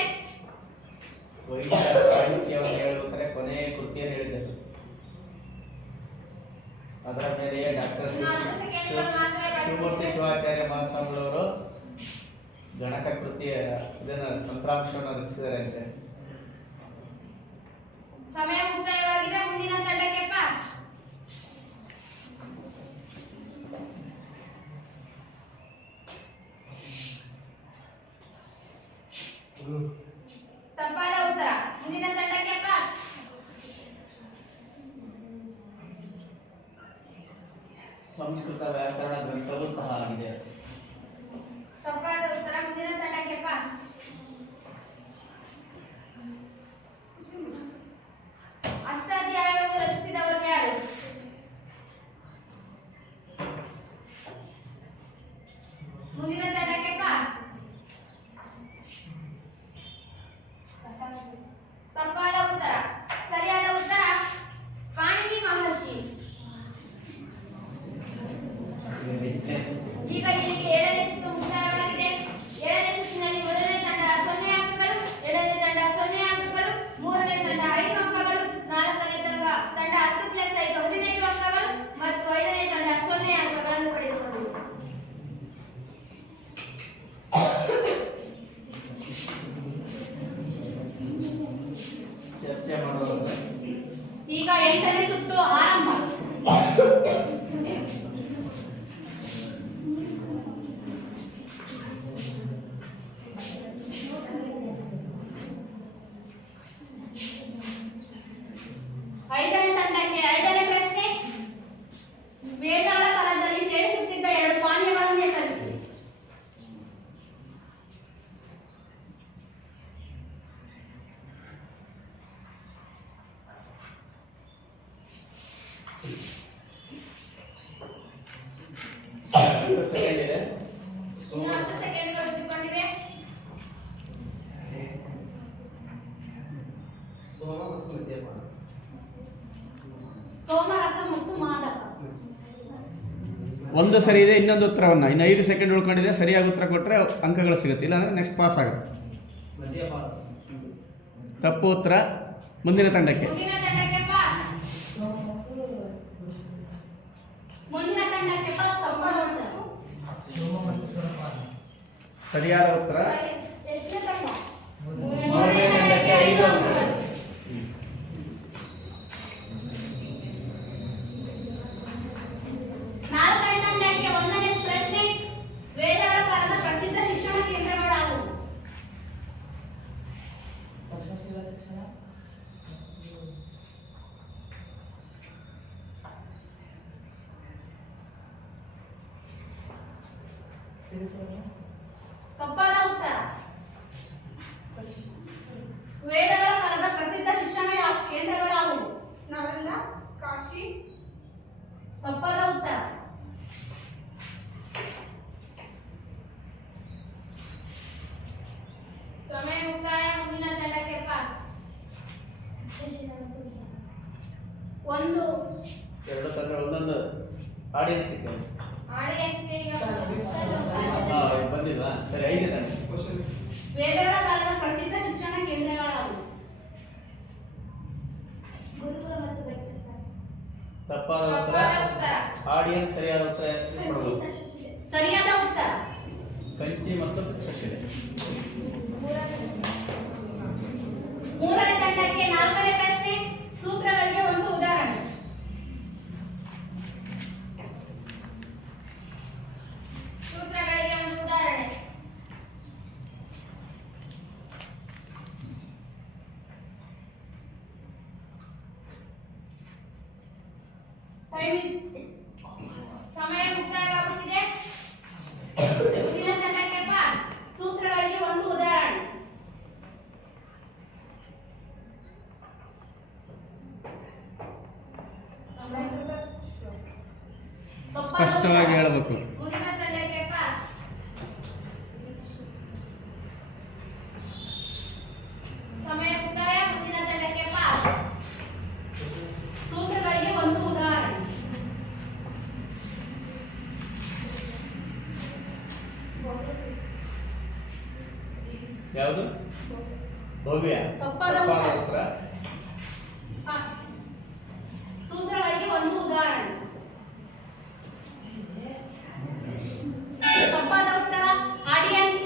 ವೈದ್ಯ ಸಾಹಿತ್ಯವನ್ನು ಹೇಳುತ್ತಾರೆ, ಕೊನೆಯ ಕೃತಿಯನ್ನು ಹೇಳಿದರು. ಅದರ ಮೇಲೆಯೇ ಡಾಕ್ಟರ್ 4 ಸೆಕೆಂಡ್ಗಳು ಮಾತ್ರ ಬಾಕಿ ಶಿವಮೂರ್ತಿ ಇದೆ. ಶಿವಾಚಾರ್ಯ ಮಹಾಸ್ವಾಮಿಗಳವರು ಗಣಕ ಕೃತಿಯ ಇದನ್ನ ತಂತ್ರಾಂಶವನ್ನು ರಚಿಸಿದ್ದಾರೆ ಅಂತೆ. ಸಮಯ ಮುಕ್ತಾಯವಾಗಿದೆ. ಮುಂದಿನ ತಂಡಕ್ಕೆ ಪಾಸ್. ತಪ್ಪಾದ ಉತ್ತರ. ಮುಂದಿನ ತಂಡಕ್ಕೆ ಪಾಸ್. ಸಂಸ್ಕೃತ ವ್ಯಾಕರಣ ಗ್ರಂಥವೂ ಸಹ ಆಗಿದೆ. ತಪ್ಪಾದ ಉತ್ತರ. ಮುಂದಿನ ತಂಡಕ್ಕೆ ಪಾಸ್. ಅಷ್ಟಾಧ್ಯಾಯವನ್ನು ರಚಿಸಿದವರು ಯಾರು? ಮುಂದಿನ ತಂಡಕ್ಕೆ ಪಾಸ್. ತಪ್ಪಾದ ಉತ್ತರ. ಸರಿಯಾದ ಉತ್ತರ ಪಾಣಿನಿ ಮಹರ್ಷಿ. ಈಗ ಇಲ್ಲಿಗೆ 7ನೇ ಸುತ್ತು ಮುಕ್ತಾಯವಾಗಿದೆ. 7ನೇ ಸುತ್ತಿನಲ್ಲಿ ಮೊದಲನೇ ತಂಡ 0 ಅಂಕಗಳು, 2ನೇ ತಂಡ 0 ಅಂಕಗಳು, 3ನೇ ತಂಡ 5 ಅಂಕಗಳು, 4ನೇ ತಂಡ 10+5 15 ಅಂಕಗಳು ಮತ್ತು 5ನೇ ತಂಡ 0 ಅಂಕಗಳನ್ನು ಪಡೆದುಕೊಂಡಿದೆ. ಚರ್ಚೆ ಮಾಡುವಾಗ ಈಗ 8ನೇ ಸುತ್ತು ಆರಂಭ. ಐದನೇ ತಂಡಕ್ಕೆ 5ನೇ ಪ್ರಶ್ನೆ. ವೇದಾಳ ಕಾಲದಲ್ಲಿ ಸೇವಿಸುತ್ತಿದ್ದ 2 ಪಾನೀಯಗಳನ್ನು ಹೆಸರಿಸಿ. ಸೆಕೆಂಡ್ ಇದೆ. 10 ಸೆಕೆಂಡ್ಗಳು ಉಳಿದುಕೊಂಡಿವೆ. ಸೋಮರಸ ಮತ್ತು ಮಾದಕ. ಒಂದು ಸರಿ ಇದೆ, ಇನ್ನೊಂದು ಉತ್ತರವನ್ನು ಇನ್ನು 5 ಸೆಕೆಂಡ್ ಉಳ್ಕೊಂಡಿದೆ. ಸರಿಯಾಗಿ ಉತ್ತರ ಕೊಟ್ಟರೆ ಅಂಕಗಳು ಸಿಗುತ್ತೆ, ಇಲ್ಲಾಂದ್ರೆ ನೆಕ್ಸ್ಟ್ ಪಾಸ್ ಆಗುತ್ತೆ. ತಪ್ಪು ಉತ್ತರ. ಮುಂದಿನ ತಂಡಕ್ಕೆ. ಮುಂದಿನ ತಂಡಕ್ಕೆ ಪಾಸ್. ಸರಿಯಾದ ಉತ್ತರ ಎಷ್ಟನೇ ತಂಡ? ಮೂರನೇ ತಂಡಕ್ಕೆ 5 ಅಂಕಗಳು. ನಾಲ್ಕನೇ ತಂಡಕ್ಕೆ ಒಂದನೇ ಪ್ರಶ್ನೆ, ವೇದಗಳ ಕಾಲದ ಪ್ರಸಿದ್ಧ ಶಿಕ್ಷಣ ಕೇಂದ್ರಗಳಾವು? ತಪ್ಪಾದ ಉತ್ತರ. ವೇದಗಳ ಕಾಲದ ಪ್ರಸಿದ್ಧ ಶಿಕ್ಷಣ ಕೇಂದ್ರಗಳಾವು? ನಳಂದ, ಕಾಶಿ, ತಪ್ಪಾದ ಉತ್ತರ. ಸಮಯ ಮುಕ್ತಾಯ. ಮುಂದಿನ ತಂಡಕ್ಕೆ ಪಾಸ್. ಒಂದು ಎರಡು ತಂಡ ಒಂದೊಂದು ಆಡಿಯನ್ಸ್ ಸಿಕ್ಕ ಆಡಿಯನ್ಸ್ಗೆ ಈಗ ಬಂದಿಲ್ವಾ? ಸರಿ, 5 ತಂಡ. ವೇದಗಳ ಕಾಲದ ಪ್ರಸಿದ್ಧ ಶಿಕ್ಷಣ ಕೇಂದ್ರಗಳಾವು? ಗುರುಕುಲ ಮತ್ತು ಗಟ್ಟಿಸ್ತಾನ. ತಪ್ಪಾದ ಉತ್ತರ. ತಪ್ಪಾದ ಉತ್ತರ. ಆಡಿಯನ್ಸ್ ಸರಿಯಾದ ಉತ್ತರ ಕೊಡಬೇಕು. ಸರಿಯಾದ ಉತ್ತರ. ಕಂಚಿ ಮತ್ತು ಕೃಷ್ಣಶಿಲೆ. ಮೂರನೇ ತಂಡಕ್ಕೆ ನಾಲ್ಕನೇ ಪ್ರಶ್ನೆ, ಸೂತ್ರಗಳಿಗೆ ಒಂದು ಉದಾಹರಣೆ. ಸೂತ್ರಗಳಿಗೆ ಒಂದು ಉದಾಹರಣೆ. ಸಮಯ ಮುಕ್ತಾಯವಾಗುತ್ತಿದೆ. ಮುಂದಿನ ತಂಡಕ್ಕೆ ಪಾಸ್. ಸೂತ್ರಗಳಿಗೆ ಒಂದು ಉದಾಹರಣೆ. ತಪ್ಪಾದ ಸ್ಪಷ್ಟವಾಗಿ ಉತ್ತರ. ಹೇಳಬೇಕು. ಮುಂದಿನ ತಂಡಕ್ಕೆ ಪಾಸ್. ಸಮಯ ಮುಕ್ತಾಯ. ಮುಂದಿನ ತಂಡಕ್ಕೆ ಪಾಸ್. ಸೂತ್ರಗಳಿಗೆ ಒಂದು ಉದಾಹರಣೆ. ಯಾವುದು? ಭವ್ಯ. ತಪ್ಪಾದ ತಪ್ಪಾದ ಉತ್ತರ. ಉತ್ತರ. ಸೂತ್ರಗಳಿಗೆ ಒಂದು ಉದಾಹರಣೆ. ತಪ್ಪಾದ ಉತ್ತರ. ಆಡಿಯನ್ಸ್.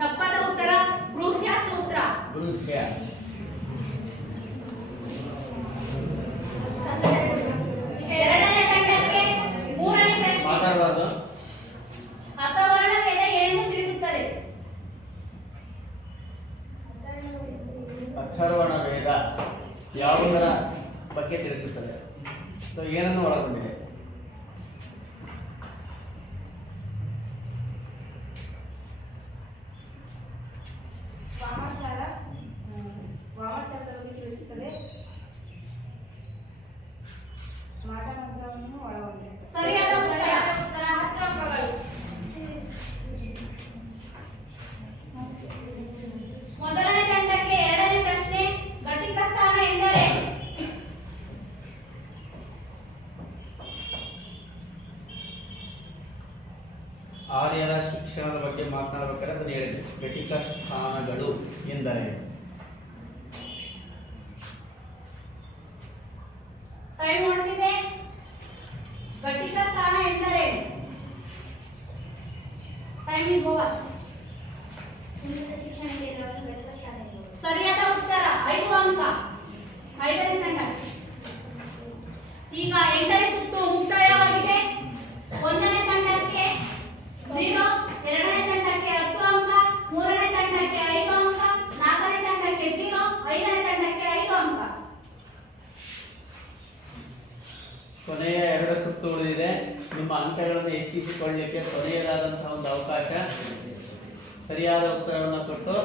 ತಪ್ಪಾದ ಉತ್ತರ. ಗೃಹ್ಯ ಸೂತ್ರ. ಗೃಹ್ಯ. ಈಗ ಎರಡನೇ ತಂಡಕ್ಕೆ ಮೂರನೇ ಪ್ರಶ್ನೆ, ಮಾತಾಡಬಾರ್ದು. ಅಥವರ್ಣ ವೇದ ಏನೆಂದು ತಿಳಿಸುತ್ತದೆ? ಅಥರ್ವಣ ವೇದ ಯಾವುದರ ಬಗ್ಗೆ ತಿಳಿಸುತ್ತದೆ? ಸೊ ಏನನ್ನು ಒಳಗೊಂಡಿದೆ? ವಾಮಾಚಾರ, ವಾಮಾಚಾರದ ಬಗ್ಗೆ ತಿಳಿಸುತ್ತದೆ. ಮಾಟ ಮಂತ್ರವನ್ನು ಒಳಗೊಂಡಿದೆ. ಸರಿಯಾದ ಉತ್ತರ. ಸರಿಯಾದ ಉತ್ತರ. 10 ಅಂಕಗಳು. ಮೊದಲನೇ ತಂಡಕ್ಕೆ ಎರಡನೇ ಪ್ರಶ್ನೆ, ಘಟಿಕ ಸ್ಥಾನ ಎಂದರೆ? ಆರ್ಯರ ಶಿಕ್ಷಣದ ಬಗ್ಗೆ ಮಾತನಾಡಬೇಕಾದ್ರೆ ಅದನ್ನು ಹೇಳಿದೆ. ಘಟಿಕ ಸ್ಥಾನಗಳು ಎಂದರೆ ಟೈಮ್ ನೋಡ್ತಿದೆ. ಘಟಿಕ ಸ್ಥಾನ ಎಂದರೆ? Time is over. ಉನ್ನತ ಶಿಕ್ಷಣ ಕೇಂದ್ರವನ್ನು ಬೆಳೆಸುತ್ತಾರೆ. ಸರಿಯಾದ ಉತ್ತರ. 5 ಅಂಕ. 5ನೇ ತಂಡ. ಈಗ 8ನೇ ಸುತ್ತು ಮುಕ್ತಾಯವಾಗಿದೆ. ಒಂದನೇ ತಂಡಕ್ಕೆ 0, ಎರಡನೇ ತಂಡಕ್ಕೆ 10 ಅಂಕ, ಮೂರನೇ ತಂಡಕ್ಕೆ 5 ಅಂಕ, ನಾಲ್ಕನೇ ತಂಡಕ್ಕೆ 0, 5ನೇ ತಂಡಕ್ಕೆ 5 ಅಂಕ. ಕೊನೆಯ 2 ಸುತ್ತು ಉಳಿದಿದೆ. ನಿಮ್ಮ ಅಂಕಗಳನ್ನು ಹೆಚ್ಚಿಸಿಕೊಳ್ಳಲಿಕ್ಕೆ ಕೊನೆಯದಾದಂತಹ ಒಂದು ಅವಕಾಶ. ಸರಿಯಾದ ಉತ್ತರವನ್ನು ಕೊಟ್ಟು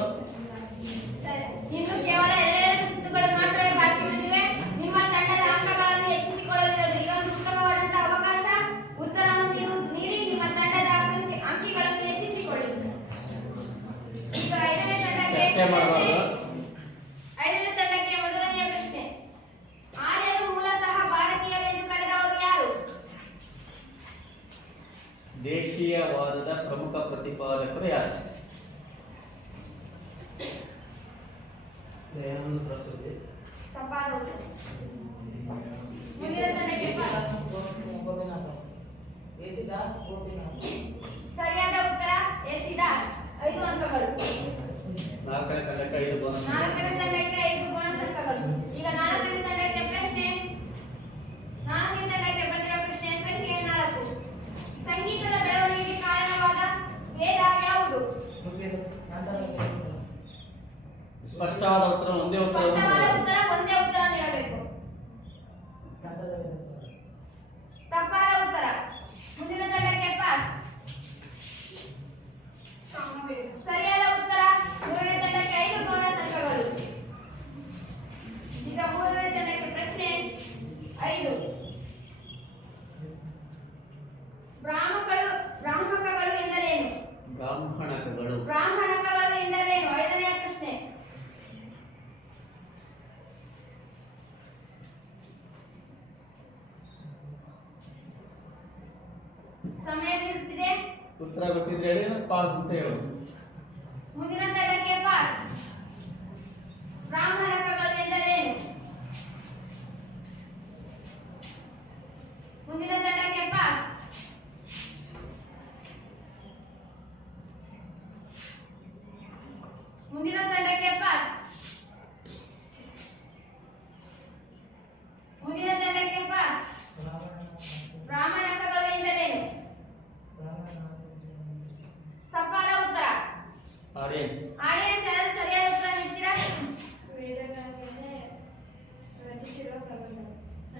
ಇನ್ನು ಕೇವಲ 2 ಸುತ್ತುಗಳು ಮಾತ್ರವೇ ಬಾಕಿ ಉಳಿದಿವೆ. ನಿಮ್ಮ ತಂಡದ ಅಂಕಗಳನ್ನು ಹೆಚ್ಚಿಸಿಕೊಳ್ಳಲಿರೋದು ಈಗ ಒಂದು ಉತ್ತಮವಾದಂತಹ ಅವಕಾಶ. ಉತ್ತರವನ್ನು ನೀಡಿ ನಿಮ್ಮ ತಂಡದ ಅಂಕಿಗಳನ್ನು ಹೆಚ್ಚಿಸಿಕೊಳ್ಳಿ. ಈಗ 5ನೇ ತಂಡಕ್ಕೆ ಚರ್ಚೆ ಮಾಡಬಾರ್ದು. 5ನೇ ತಂಡಕ್ಕೆ ಮೊದಲನೆಯ ಪ್ರಶ್ನೆ. ಆರ್ಯರು ಮೂಲತಃ ಭಾರತೀಯರೆಂದು ಕರೆದವರು ಯಾರು? ದೇಶೀಯವಾದದ ಪ್ರಮುಖ ಪ್ರತಿಪಾದಕರು ಯಾರು? ದಯಾನಂದ ಸರಸ್ವತಿ. ತಪ್ಪಾದ ಉತ್ತರ. ಮುಂದಿನ ತಂಡಕ್ಕೆ ಪಾಸ್. ಸರಿಯಾದ ಉತ್ತರ ಎಸಿ ದಾಸ್ 5 ಅಂಕಗಳು. ನಾಲ್ಕನೇ ತಂಡಕ್ಕೆ 5 ಬೋನಸ್. ನಾಲ್ಕನೇ ತಂಡಕ್ಕೆ 5 ಬೋನಸ್ ಅಂಕಗಳು. ಈಗ ನಾಲ್ಕನೇ ತಂಡಕ್ಕೆ ಪ್ರಶ್ನೆ. ನಾಲ್ಕನೇ ತಂಡಕ್ಕೆ ಬಂದಿರೋ ಪ್ರಶ್ನೆ ಸಂಖ್ಯೆ 4. ಸಂಗೀತದ ಬೆಳವಣಿಗೆಗೆ ಕಾರಣವಾದ ವೇದ ಯಾವುದು? ಸ್ಪಷ್ಟವಾದ ಉತ್ತರ ಒಂದೇ ಸ್ಪಷ್ಟವಾದ ಉತ್ತರ. ಉತ್ತರ ಒಂದೇ ಉತ್ತರ ನೀಡಬೇಕು. ತಪ್ಪಾದ ಉತ್ತರ. ಮುಂದಿನ ತಂಡಕ್ಕೆ ಪಾಸ್. ಸಾಮವೇದ. ಸರಿಯಾದ ಉತ್ತರ. ಮೂರನೇ ತಂಡಕ್ಕೆ 5 ಬೋನಸ್ ಅಂಕಗಳು. ಈಗ ಮೂರನೇ ತಂಡಕ್ಕೆ ಪ್ರಶ್ನೆ 5. ಬ್ರಾಹ್ಮಕಗಳು ಎಂದರೇನು? ಬ್ರಾಹ್ಮಣಕಗಳು. ಬ್ರಾಹ್ಮಣಕಗಳು ಎಂದರೇನು? 5ನೇ ಪ್ರಶ್ನೆ. ಸಮಯ ಬೀರುತ್ತಿದೆ. ಉತ್ತರ ಗೊತ್ತಿದ್ರೆ ಹೇಳಿ, ಪಾಸ್ ಅಂತ ಹೇಳು. ಮುಂದಿನ ತಂಡಕ್ಕೆ ಪಾಸ್. ಬ್ರಾಹ್ಮಣಕಗಳು ಎಂದರೇನು? ಮುಂದಿನ ತಂಡಕ್ಕೆ ಪಾಸ್. ಮುಂದಿನ ತಂಡಕ್ಕೆ ಪಾಸ್. ಮುಂದಿನ ತಂಡಕ್ಕೆ ಪಾಸ್. ಬ್ರಾಹ್ಮಣಕಗಳು ಎಂದರೇನು? ತಪ್ಪಾದ ಉತ್ತರ. ಆಡಿಯನ್ಸ್. ಆಡಿಯನ್ಸ್ ಯಾರು ಸರಿಯಾದ ಉತ್ತರ ನೀಡ್ತೀರಾ? ವೇದಗಳ ಮೇಲೆ ರಚಿಸಿರುವ ಪ್ರಬಂಧ.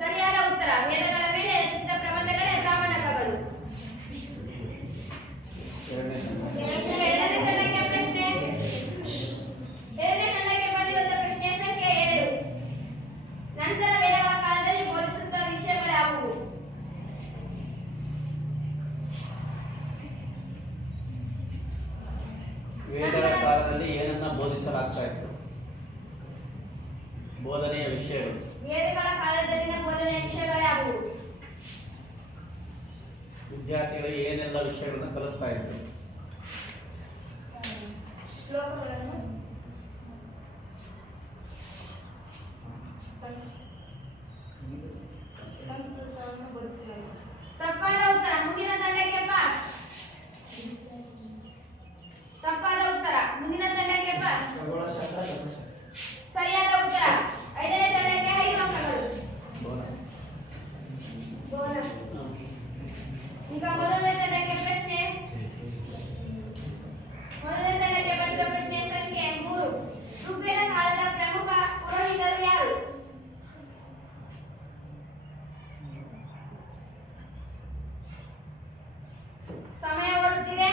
ಸರಿಯಾದ ಉತ್ತರ. ವೇದಗಳ ಮೇಲೆ ರಚಿಸಿದ ಪ್ರಬಂಧಗಳೇ ಬ್ರಾಹ್ಮಣಕಗಳು. ಎರಡನೇ ತಂಡ. ಎರಡನೇ ತಂಡಕ್ಕೆ ಪ್ರಶ್ನೆ. ಎರಡನೇ ತಂಡಕ್ಕೆ ಬಂದಿರುವ ಪ್ರಶ್ನೆ ಸಂಖ್ಯೆ 2. ನಂತರ ವೇದಗಳ ಕಾಲದಲ್ಲಿ ಬೋಧಿಸುತ್ತ ವಿಷಯಗಳು ಯಾವುವು? ವೇದಗಳ ಕಾಲದಲ್ಲಿ ಏನನ್ನ ಬೋಧಿಸಲಾಗ್ತಾ ಇತ್ತು? ಬೋಧನೆಯ ವಿಷಯಗಳು. ವೇದಗಳ ಕಾಲದಲ್ಲಿನ ಬೋಧನೆಯ ವಿಷಯಗಳು ಯಾವುವು? ವಿದ್ಯಾರ್ಥಿಗಳಿಗೆ ಏನೆಲ್ಲ ವಿಷಯಗಳನ್ನ ಕಲಿಸ್ತಾ ಇದ್ರು? ಶ್ಲೋಕಗಳನ್ನು, ಸಂಸ್ಕೃತವನ್ನು ಬೋಧಿಸಲಾಯಿತು. ತಪ್ಪಾದ ಉತ್ತರ. ಮುಂದಿನ ತಂಡಕ್ಕೆ ಪಾಸ್. ತಪ್ಪಾದ ಉತ್ತರ. ಮುಂದಿನ ತಂಡಕ್ಕೆ ಪಾಸ್. ಸರಿಯಾದ ಉತ್ತರ. 5ನೇ ತಂಡಕ್ಕೆ 5 ಅಂಕಗಳು. ಬೋನಸ್. ಬೋನಸ್. ಈಗ ಮೊದಲನೇ ತಂಡಕ್ಕೆ ಪ್ರಶ್ನೆ. ಮೊದಲನೇ ತಂಡಕ್ಕೆ ಬಂದಿರುವ ಪ್ರಶ್ನೆ ಸಂಖ್ಯೆ 3. ಋಗ್ವೇದ ಕಾಲದ ಪ್ರಮುಖ ಪುರೋಹಿತರು ಯಾರು? ಸಮಯ ಓಡುತ್ತಿದೆ.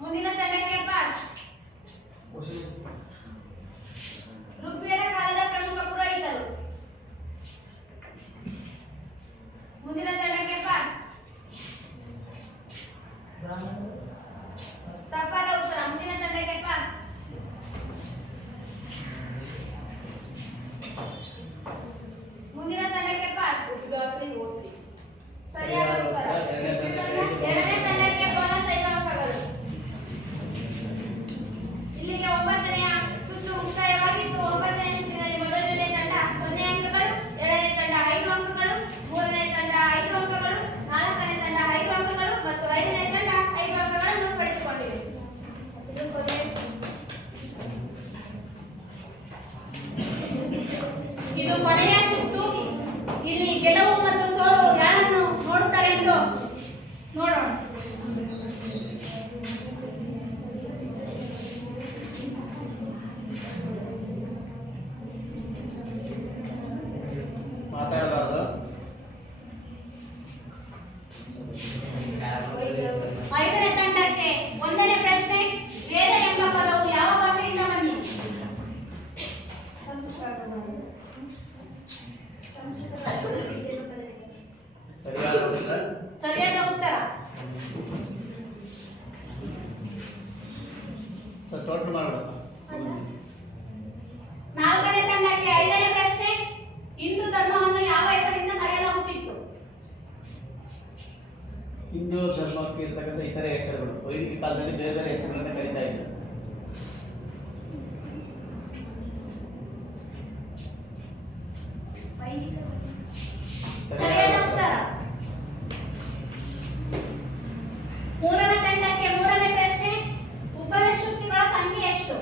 ಮುಂದಿನ ತಂಡಕ್ಕೆ ಪಾಸ್. ಋಗ್ವೇದ ಕಾಲದ ಪ್ರಮುಖ ಪುರೋಹಿತರು. ಮುಂದಿನ ತಂಡಕ್ಕೆ ಪಾಸ್. ತಪ್ಪಾದ ಉತ್ತರ. ಮುಂದಿನ ತಂಡಕ್ಕೆ ಪಾಸ್. ಮುಂದಿನ ತಂಡಕ್ಕೆ ಪಾಸ್. ಸರಿಯಾದ ಉತ್ತರ. ಎರಡನೇ ತಂಡಕ್ಕೆ ಬೋನಸ್ 5 ಅಂಕಗಳು. ಇಲ್ಲಿಗೆ 9ನೆಯ ಸುತ್ತು ಮುಕ್ತಾಯವಾಗಿತ್ತು. 9ನೇ ಸುತ್ತಿನಲ್ಲಿ ಮೊದಲನೇ ತಂಡ 0 ಅಂಕಗಳು, ಎರಡನೇ ತಂಡ 5 ಅಂಕಗಳು, ಮೂರನೇ ತಂಡ 5 ಅಂಕಗಳು, ನಾಲ್ಕನೇ ತಂಡ 5 ಅಂಕಗಳು ಮತ್ತು 5ನೇ ತಂಡ 5 ಅಂಕಗಳನ್ನು ಪಡೆದುಕೊಂಡಿದೆ. ಇದು ಕೊನೆಯ ಸುತ್ತು. ಇದು ಕೊನೆಯ ಸುತ್ತು. ಇಲ್ಲಿ ಗೆಲುವು ಮತ್ತು ಸೋಲು ಯಾರನ್ನು ನೋಡುತ್ತಾರೆ ಎಂದು ನೋಡೋಣ. ಮಾತಾಡಬಾರ್ದು. 5ನೇ ತಂಡಕ್ಕೆ 1ನೇ ಪ್ರಶ್ನೆ. ವೇದ ಎಂಬ ಪದವು ಯಾವ ಭಾಷೆಯಿಂದ ಬಂದಿದೆ? ಸರಿಯಾದ ಉತ್ತರ. ಸರಿಯಾದ ಉತ್ತರ. ಟೋಟಲ್ ಮಾಡೋಣ. 4ನೇ ತಂಡಕ್ಕೆ 5ನೇ ಪ್ರಶ್ನೆ. ಹಿಂದೂ ಧರ್ಮವನ್ನು ಯಾವ ಹೆಸರಿಂದ ಕರೆಯಲಾಗುತ್ತಿತ್ತು? ಹಿಂದೂ ಧರ್ಮಕ್ಕೆ ಇರ್ತಕ್ಕಂಥ ಇತರೆ ಹೆಸರುಗಳು. ವೈದಿಕ ಕಾಲದಲ್ಲಿ ಬೇರೆ ಬೇರೆ ಹೆಸರುಗಳನ್ನ ಕರೀತಾ ಇದ್ರು. ಸರಿಯಾದ ಉತ್ತರ. ಮೂರನೇ ತಂಡಕ್ಕೆ ಮೂರನೇ ಪ್ರಶ್ನೆ. ಉಪನಿಷತ್ತುಗಳ ಸಂಖ್ಯೆ ಎಷ್ಟು?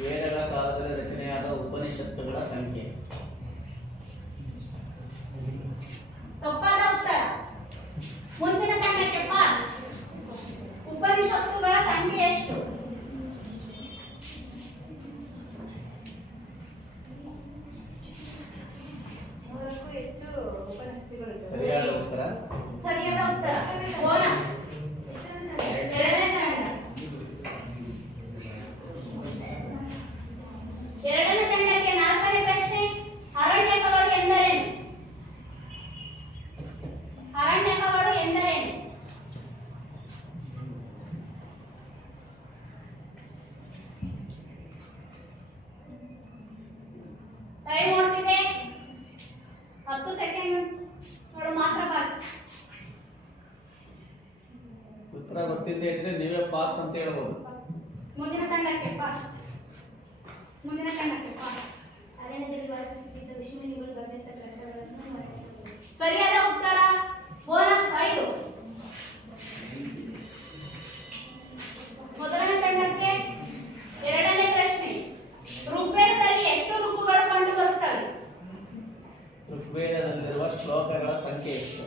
ವೇದಗಳ ಕಾಲದಲ್ಲಿ ರಚನೆಯಾದ ಉಪನಿಷತ್ತುಗಳ ಸಂಖ್ಯೆ. ತಪ್ಪಾದ ಉತ್ತರ. ಮುಂದಿನ ತಂಡಕ್ಕೆ ಪಾಸ್. ಉಪನಿಷತ್ತುಗಳ ಸಂಖ್ಯೆ ಎಷ್ಟು? ಮೂರಕ್ಕೂ ಹೆಚ್ಚು ಉಪನಿಷತ್ತುಗಳಿವೆ. ಸರಿಯಾದ ಉತ್ತರ. ಸರಿಯಾದ ಉತ್ತರ. ಬೋನಸ್ ಎರಡನೇ ತಂಡ. ಎರಡನೇ ತಂಡಕ್ಕೆ ನಾಲ್ಕನೇ ಪ್ರಶ್ನೆ. ಅರಣ್ಯಕಗಳು ಎಂದರೇನು? ಅರಣ್ಯಕಗಳು ಎಂದರೇನು? ಟೈಮ್ ನೋಡ್ತಿದೆ. 10 ಸೆಕೆಂಡ್ ನೋಡು ಮಾತ್ರ ಬಾಕಿ. ಉತ್ತರ ಗೊತ್ತಿಲ್ಲದೆ ಇದ್ರೆ ನೀವೇ ಪಾಸ್ ಅಂತ ಹೇಳ್ಬೋದು. ಮುಂದಿನ ತಂಡಕ್ಕೆ ಪಾಸ್. ಮುಂದಿನ ತಂಡಕ್ಕೆ ಪಾಸ್. ಅರಣ್ಯದಲ್ಲಿ ವಾಸಿಸುತ್ತಿದ್ದ ವಿಶ್ವನಿಗಳು ಬರೆದ ಗ್ರಂಥಗಳನ್ನು ವರ್ಣಿಸಬಹುದು. ಸರಿಯಾದ ಉತ್ತರ. ಬೋನಸ್ 5. ಮೊದಲನೇ ತಂಡಕ್ಕೆ ಎರಡನೇ ಪ್ರಶ್ನೆ. ಋಗ್ವೇದದಲ್ಲಿ ಎಷ್ಟು ಋಕ್ಕುಗಳು ಕಂಡು ಬರುತ್ತವೆ? ಋಗ್ವೇದದಲ್ಲಿರುವ ಶ್ಲೋಕಗಳ ಸಂಖ್ಯೆ ಎಷ್ಟು?